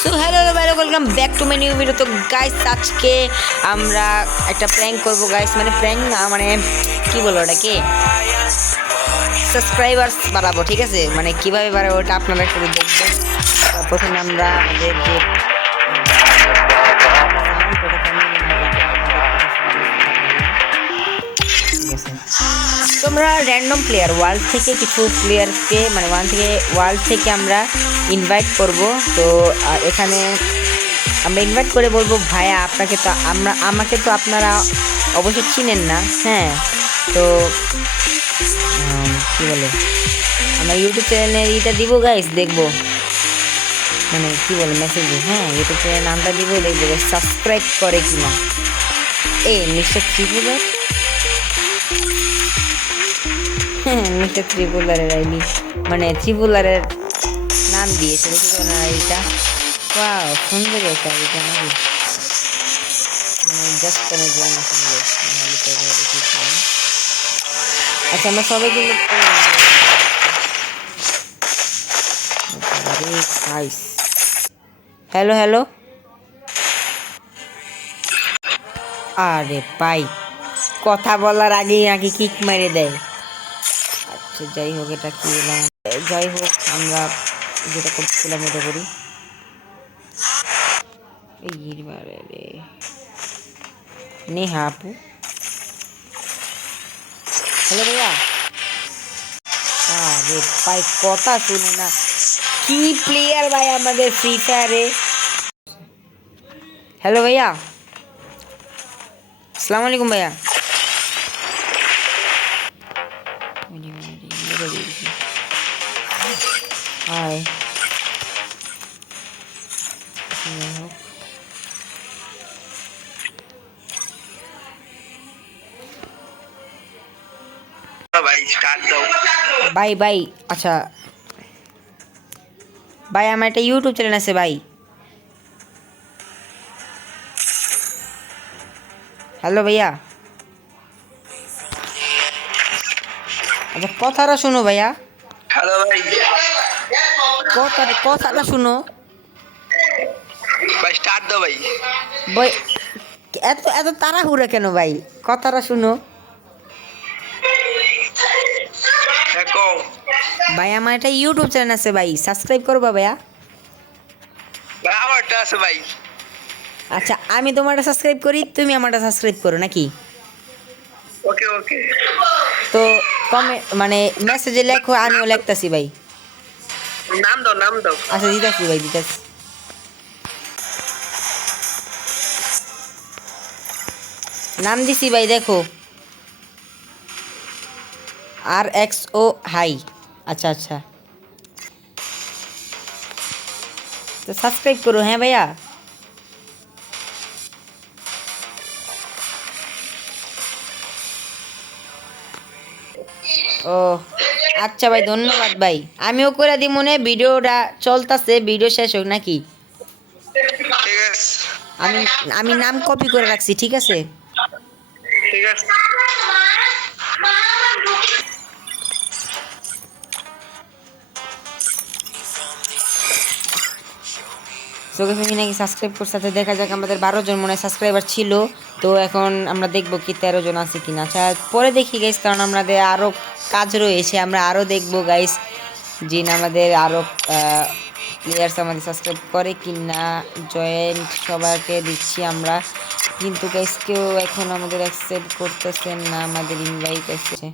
So hello ভাই, welcome back to my new video. তো guys আজকে আমরা একটা প্র্যাঙ্ক করব গাইস, মানে প্র্যাঙ্ক না, মানে কি বলবো ওটাকে, সাবস্ক্রাইবার্স বাড়াবো, ঠিক আছে? মানে কিভাবে বাড়াবো ওটা আপনারা একটু দেখবেন। প্রথমে আমরা আমাদের যে তোমরা র্যান্ডম প্লেয়ার ওয়ার্ল্ড থেকে কিছু প্লেয়ারকে, মানে ওয়ার্ল্ড থেকে আমরা ইনভাইট করব। তো এখানে আমরা ইনভাইট করে বলবো ভাইয়া আপনাকে তো আমাকে তো আপনারা অবশ্যই চিনেন না, হ্যাঁ? তো কী বলে, আমরা ইউটিউব চ্যানেলের এটা দিব গাইস, দেখবো মানে কী বলে মেসেজ, হ্যাঁ ইউটিউব চ্যানেলের নামটা দিব, দেখবো সাবস্ক্রাইব করে কি না। মিস্টার ত্রিপুলার, হ্যাঁ মিস্টার ত্রিপুলারের আইডি, মানে ত্রিপুলারের নাম দিয়েছে, দেখি না এইটা। ওয়াও, সুন্দর একটা এটা নাকি, মানে জাস্ট করার জন্য সুন্দর। আচ্ছা আমরা সবাই কিন্তু হ্যালো হ্যালো, আরে ভাই কথা বলার আগেই নাকি কিক মেরে দেয়। আচ্ছা যাই হোক, এটা কি বললাম, যাই হোক আমরা যেটা করছিলাম ওটা করি। রে নেহা আপু, হ্যালো ভাইয়া। আরে ভাই কথা শুনে না, কি প্লেয়ার ভাই আমাদের ফ্রি ফায়ারে। হ্যালো ভাইয়া, আসসালামু আলাইকুম ভাইয়া। হাই, ভাই ভাই আচ্ছা ভাই, আমার একটা ইউটিউব চ্যানেল আছে ভাই। হ্যালো ভাইয়া, আচ্ছা কথাটা শুনো ভাইয়া। হ্যালো ভাই, কথাটা শুনো ভাই স্টার্ট দাও ভাই। ভাই এত এত তাড়াহুড়া কেন ভাই, কথাটা শুনো ভাই। আমার একটা ইউটিউব চ্যানেল আছে ভাই, সাবস্ক্রাইব করবা ভাইয়া? আমারটা আছে ভাই। আচ্ছা আমি তোমারটা সাবস্ক্রাইব করি, তুমি আমারটা সাবস্ক্রাইব করো নাকি? ওকে ওকে। তো মানে মেসেজে লেখো, আমিও লিখতাছি ভাই। নাম দাও নাম দাও। আচ্ছা দিতাছি ভাই, দিতাছি। নাম দিছি ভাই, দেখো RXO হাই। আচ্ছা আচ্ছা, তো সাবস্ক্রাইব করো হ্যাঁ ভাইয়া। ও আচ্ছা ভাই, ধন্যবাদ ভাই। আমিও করে দিই, মনে ভিডিওটা চলতেছে, ভিডিও শেষ হোক নাকি। ঠিক আছে আমি আমি নাম কপি করে রাখছি, ঠিক আছে? ঠিক আছে। তোকে তুমি নাকি সাবস্ক্রাইব করছে, সাথে দেখা যাক। আমাদের 12 জন মনে হয় সাবস্ক্রাইবার ছিল, তো এখন আমরা দেখবো কি 13 জন আছে কিনা। আচ্ছা পরে দেখি গাইস, কারণ আমাদের আরও কাজ রয়েছে, আমরা আরও দেখবো গাইস যে আমাদের আরও প্লেয়ার্স আমাদের সাবস্ক্রাইব করে কি না। জয়েন্ট সবাইকে দিচ্ছি আমরা, কিন্তু গাইস কেউ এখন আমাদের অ্যাকসেপ্ট করতেছেন না, আমাদের ইনভাইট আসছে।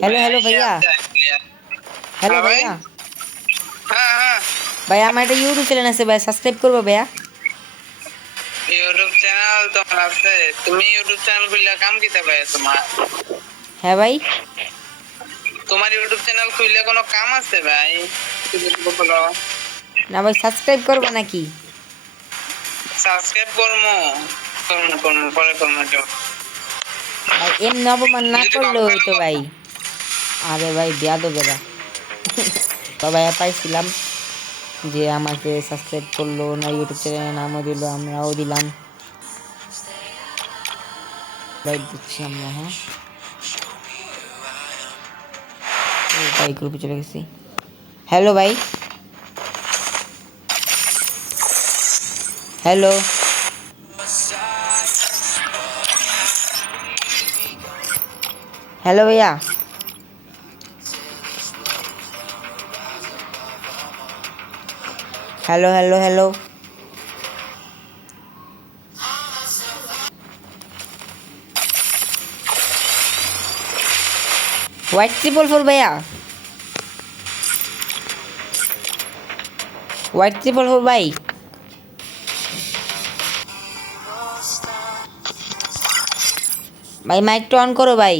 হ্যালো হ্যালো ভাইয়া, হ্যালো ভাইয়া। হ্যাঁ হ্যাঁ, ভাই আমার একটা ইউটিউব চ্যানেল আছে ভাই, সাবস্ক্রাইব করবো ভাইয়া? ইউটিউব চ্যানেল তোমার আছে? তুমি ইউটিউব চ্যানেল খুললে কাম কিতে ভাই তোমার? হ্যাঁ ভাই, তোমার ইউটিউব চ্যানেল খুললে কোনো কাম আছে ভাই? বলো না ভাই সাবস্ক্রাইব করবো নাকি? সাবস্ক্রাইব করমু করমু পরে করমু যাও ভাই এমনি অপমান না করলেও হতো ভাই। আরে ভাই বেয়াদবেরা তো ভাইয়া পাইছিলাম যে আমাকে সাবস্ক্রাইব করলো না, ইউটিউব চ্যানেলের নামও দিল, আমরাও দিলাম, ভাই দিচ্ছি আমরা। হ্যাঁ ভাই গ্রুপে চলে গেছি। হ্যালো ভাই, হ্যালো হ্যালো ভাইয়া হ্যালো হ্যালো হ্যালো হোয়াইট 444 ভাইয়া হোয়াইট 444 ভাই ভাই মাইকটা অন করো ভাই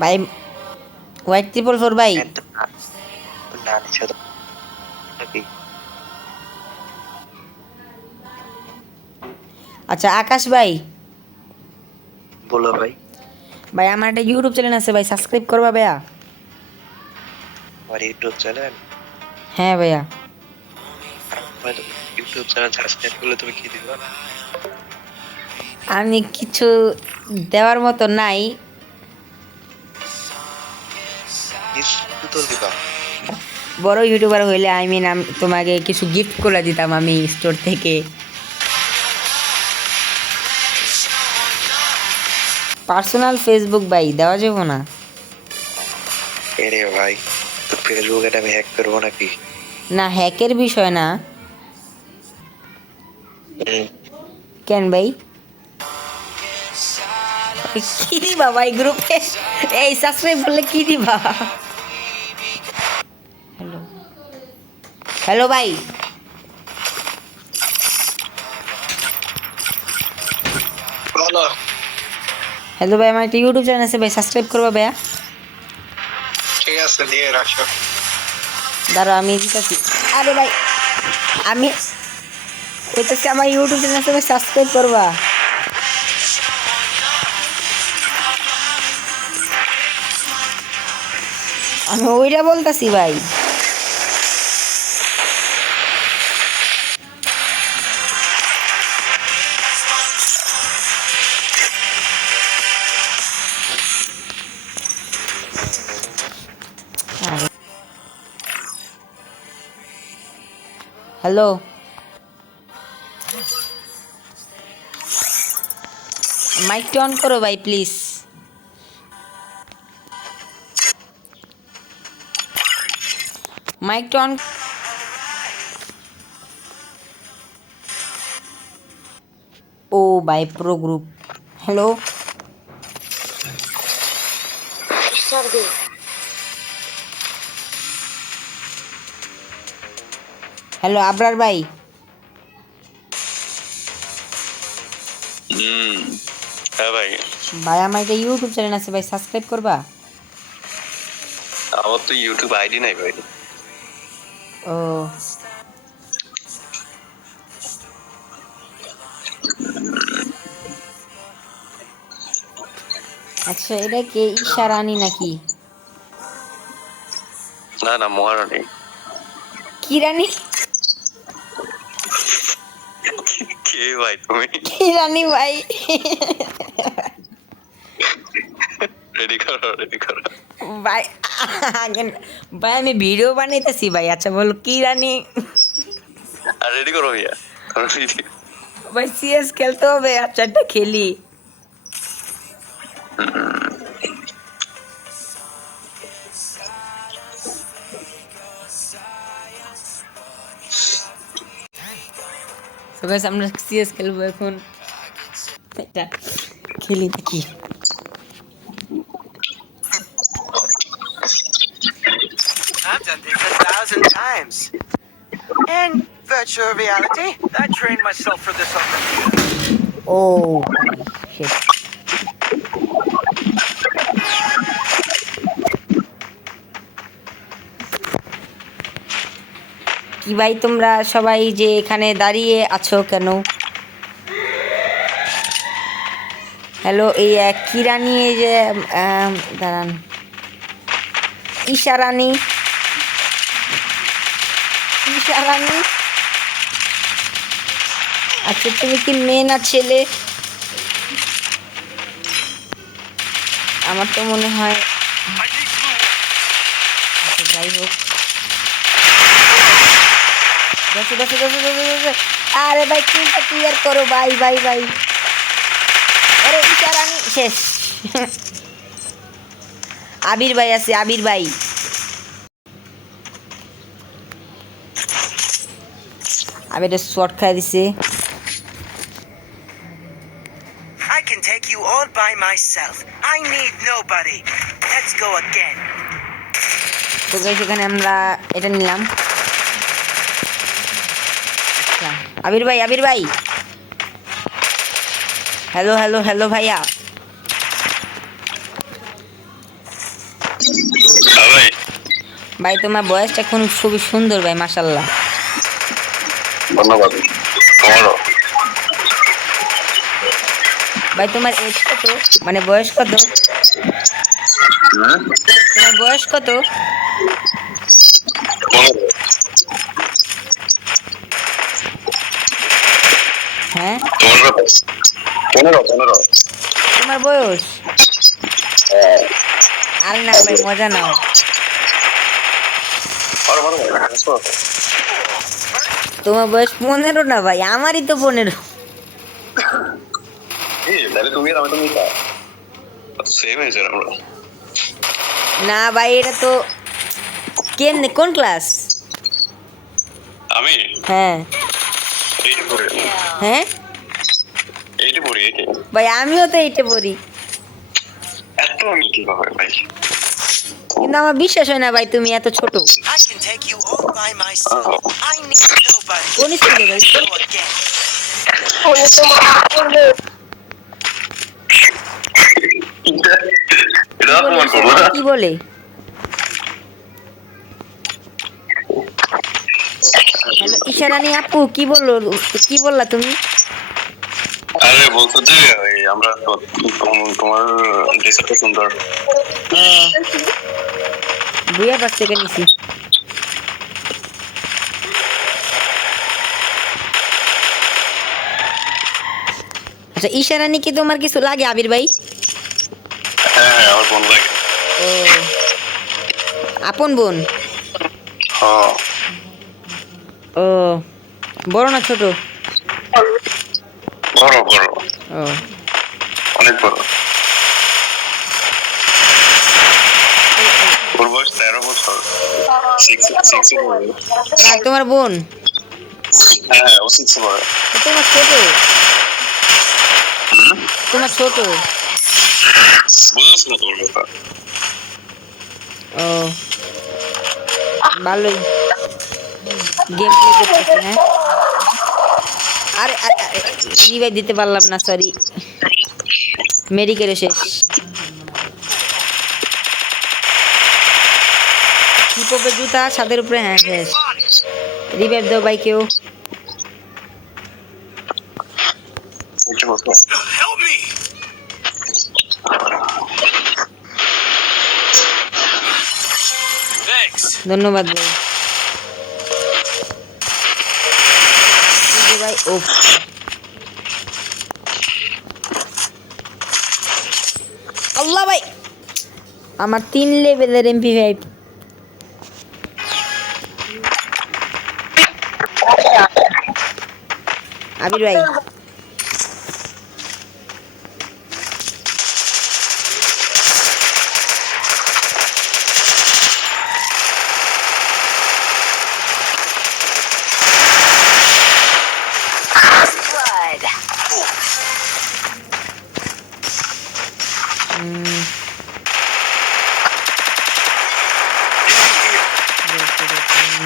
ভাই হোয়াইট 444 ভাই আচ্ছা আকাশ ভাই বলো ভাই। ভাই আমার একটা ইউটিউব চ্যানেল আছে ভাই সাবস্ক্রাইব করবা ভাইয়া আমার ইউটিউব চ্যানেল, হ্যাঁ ভাইয়া ইউটিউব চ্যানেল সাবস্ক্রাইব করলে তুমি কি দিবা? আমি কিছু দেওয়ার মতো নাই তো দিবা। বড় ইউটিউবার হইলে আই মিন আমি তোমাকে কিছু গিফট করে দিতাম আমি স্টোর থেকে পার্সোনাল ফেসবুক ভাই দেওয়া যাবে না এরে ভাই, তো ফেসবুক এটা আমি হ্যাক করবো নাকি? না হ্যাকের বিষয় না কেন ভাই কি দিবা ভাই গ্রুপে এই সাবস্ক্রাইব করলে কি দিবা হ্যালো হ্যালো ভাই বলো। হ্যালো ভাই আমার একটা ইউটিউব চ্যানেল আছে ভাই সাবস্ক্রাইব করবা ভাইয়া ঠিক আছে, দিয়ে রাখো। দাঁড়াও আমি দিতেছি আরে ভাই আমি কইতেছি আমার ইউটিউব চ্যানেল আছে ভাই সাবস্ক্রাইব করবা আমি ওইটা বলতেছি ভাই হ্যালো মাইকটা অন করো ভাই প্লিজ মাইকটা অন ও ভাই pro group hello hello Abrar ভাই হ্যাঁ ভাই, ভাই আমার একটা ইউটিউব চ্যানেল আছে ভাই সাবস্ক্রাইব করবা আমার তো ইউটিউব আইডি নাই ভাই। ও আচ্ছা এটা কে ঈশা রানী নাকি না না, মহারানী। কি রানী কে ভাই তুমি? কি রানী ভাই রেডি করো, রেডি করো। ভাই ভাই আমি ভিডিও বানাইতেছি ভাই আচ্ছা বলো কি রানী আর রেডি করো ভাইয়া। ভাই সিএস খেলতে হবে আচ্ছা একটা খেলি তো গাইস আমরা সিএস খেলবো এখন এটা খেলি নাকি I've done this 1,000 times. In virtual reality, I trained myself for this on computer. O shit কি ভাই তোমরা সবাই যে এখানে দাঁড়িয়ে আছো কেন হ্যালো এই কি রানী এই যে দাঁড়ান ঈশা রানী ঈশা রানী আচ্ছা তুমি কি মেয়ে না ছেলে আমার তো মনে হয় আচ্ছা যাই হোক দেখো দেখো দেখো দেখো দেখো। আরে ভাই কিলটা ক্লিয়ার করো ভাই ভাই ভাই। আরে ইশারানি শেষ। আবির ভাই আছে, আবির ভাই। আবির শর্ট খাই দিছে। I can take you all by myself. I need nobody. Let's go again. তো গাইস এখানে আমরা এটা নিলাম। আচ্ছা আবির ভাই, আবির ভাই। হ্যালো হ্যালো হ্যালো ভাইয়া। ভাই ভাই তোমার বয়সটা এখন খুবই সুন্দর ভাই, মাশাল্লাহ। ধন্যবাদ। তোমারও। ভাই তোমার এজ কত, মানে বয়স কত? তোমার বয়স কত? হ্যাঁ 15 তোমার বয়স? আরে না ভাই, মজা নাও। তোমার বয়স 15 না ভাই, আমারই তো 15। তাহলে তুমি আর আমি তো সেম হয়েছে আমরা। না ভাই এটা তো কেমনে, কোন ক্লাস? আমি হ্যাঁ এইটা পড়ি। হ্যাঁ এইটা পড়ি এইটা। ভাই আমিও তো এইটা পড়ি, এত আমি কিভাবে ভাই? কিন্তু আমার বিশ্বাস হয় না ভাই তুমি এত ছোট। I can take you all by myself. I need nobody. কোন স্কুলে ভাই? Let's go again. এটা তোমার করবো না। কি বলে? হ্যালো ইশারানি আপু, কি বললো, কি বললা তুমি? আরে বলতো যে ওই আমরা তো তোমার ড্রেসটা সুন্দর। বুয়া পাশ থেকে নিছি। আচ্ছা ইশারানি কি তোমার কিছু লাগে আবির ভাই? হ্যাঁ আমার বোন লাগে। ও আপন বোন? হ্যাঁ ও বড় না ছোট? বড় বড়, ও অনেক বড়। ওর বয়স 13 বছর। 6 পড়ে। আর তোমার বোন? হ্যাঁ ও 6 পড়ে। তোমার ছোট? তোমার ছোট? বুঝছ না তোর কথা? ও ভালোই গেম প্লে করতেছে। হ্যাঁ আরে রিভাইভ দিতে পারলাম না, সরি। মেডিকেলে শেষ। হিপহপের জুতা ছাদের উপরে, হ্যাঁ শেষ। রিভাইভ দাও ভাই কেউ। একটু কথা। Help me. Thanks. ধন্যবাদ ভাই। এই যে ভাই ও আল্লাহ ভাই, আমার 3 লেভেলের MP5। আবির ভাই Blood.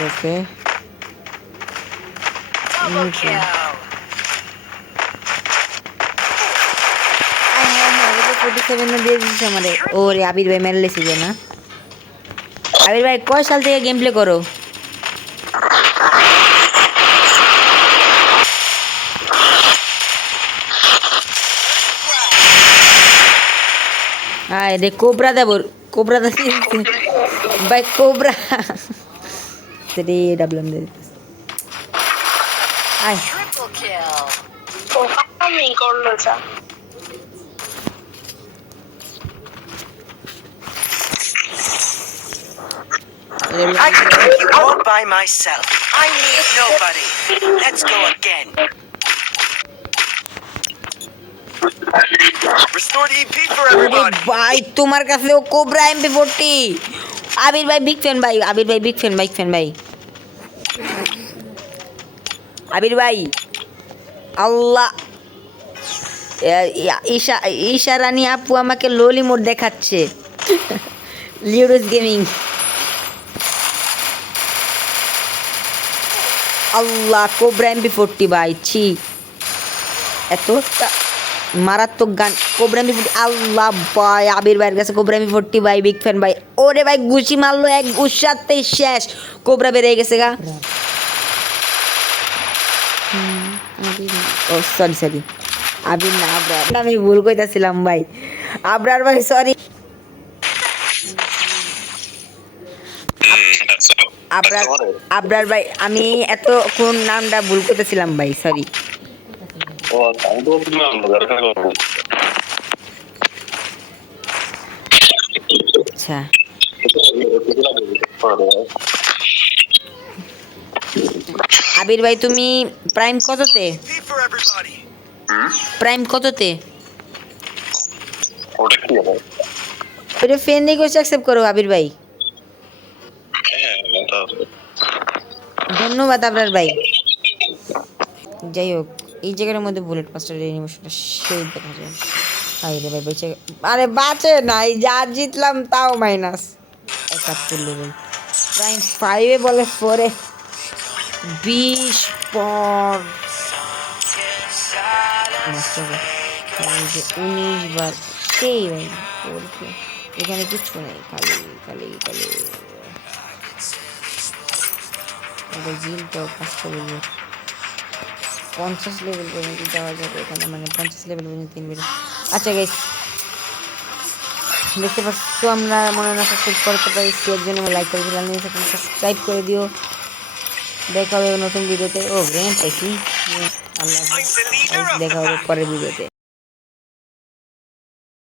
দেখে Double kill. 47 দিয়ে দিচ্ছে আমারে। ওরে আবির ভাই মেরে লেছি যে না। আবির ভাই কয় সাল থেকে গেম প্লে করো? আয় রে কোবরা দেব, কোবরা দে ভাই, কোবরা 3 দে। আয় Triple kill. আমি করলো যা I can take you all by myself. I need nobody. Let's go again. Restored EP for ওরে everybody. ভাই তোমার কাছেও কোবরা MP40 আবির ভাই বিগ ফ্যান ভাই আবির ভাই বিগ ফ্যান ভাই আবির ভাই আল্লাহ ঈশা রানী আপু আমাকে লোলি মোড দেখাচ্ছে লিউডোস গেমিং আল্লাহ কোবরা MP40 ভাই ছি এতটা মারাত্মক গান কোবরা MP40 আল্লাহ ভাই আবির ভাইয়ের কাছে কোবরা MP40 ভাই বিগ ফ্যান ভাই ওরে ভাই গুছি মারলো এক গুসাতে শেষ কোবরা বেরিয়ে গেছে গা ও সরি আবির না আবরার আমি ভুল কইতাছিলাম ভাই আবরার ভাই সরি আবরার ভাই আমি এত কোন নামটা ভুল করতেছিলাম ভাই সরি ও আমি তো বললাম দরকার করব আচ্ছা আবির ভাই তুমি প্রাইম কততে EP for everybody. প্রাইম কততে ওটা কি হবে ওটা ফ্রেন্ড রিকোয়েস্ট অ্যাকসেপ্ট করো আবির ভাই হ্যাঁ এটা ধন্যবাদ আবরার ভাই যাই হোক এই জায়গার মধ্যে বুলেট মাস্টার অ্যানিমেশনটা সেই দেখা যায় হাই রে ভাই বেঁচে আরে বাঁচে নাই যা জিতলাম তাও মাইনাস 71 লেভেল প্রাইম 5 এ বলে 4 এ 20 পর মাস্টার এই যে 19 বার সেই ভাই পড়ছে এখানে কিছু নেই খালি এটা জিলটাও কাজটা বলবো 50 লেভেল পর্যন্ত যাওয়া যাবে এখানে মানে 50 লেভেল পর্যন্ত 3 মিনিট আচ্ছা গাইস দেখতে পাচ্ছ আমরা মনে না সাবস্ক্রাইব করতে পারি এর জন্য লাইক করে দিলাম সাবস্ক্রাইব করে দিও দেখা হবে নতুন ভিডিওতে ও গ্রেন পাইছি আল্লাহ হাফেজ। দেখা হবে পরের ভিডিওতে